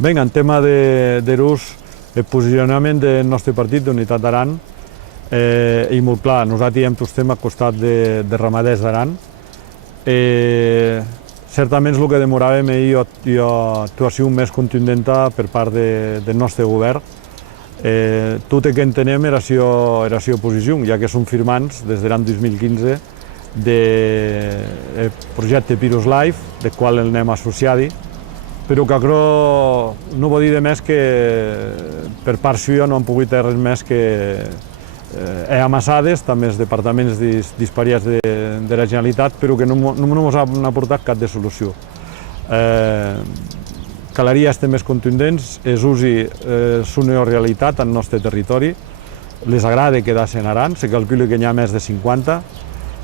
Bé, en tema d'ERUs, el posicionament del nostre partit d'Unitat d'Aran és molt clar. Nosaltres hem estem al costat de ramaders d'Aran. Certament el que demoràvem és actuació més contundenta per part del nostre govern. Tot el que entenem era la oposició, ja que som firmants des de l'any 2015 del projecte Pirus Life, del qual el anem associat, però que no vol dir més que per part seva no han pogut fer res més que amassades, també els departaments dispariats de la Generalitat, però que no ens han aportat cap de solució. Calaria estar més contundents, els usi són una realitat al nostre territori, les agrada quedar-se en Aran, se calcula que n'hi ha més de 50,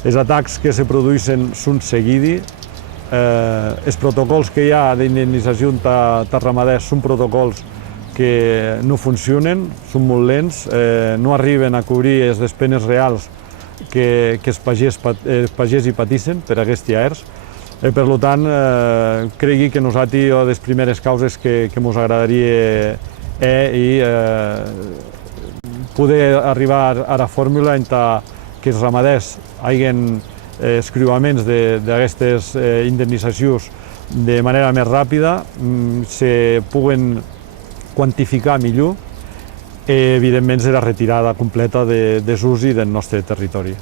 els atacs que se produeixen són seguidi, els protocols que hi ha d'indemnització de ramaders són protocols que no funcionen, són molt lents, no arriben a cobrir les despeses reals que els pagès hi patissin per aquests llars. Per tant, cregui que nosaltres, una de les primeres causes que ens agradaria poder arribar a la fórmula que els ramaders hagin escrivaments d'aquestes indemnitzacions de manera més ràpida, se puguen quantificar millor i, evidentment, la retirada completa dels usos del nostre territori.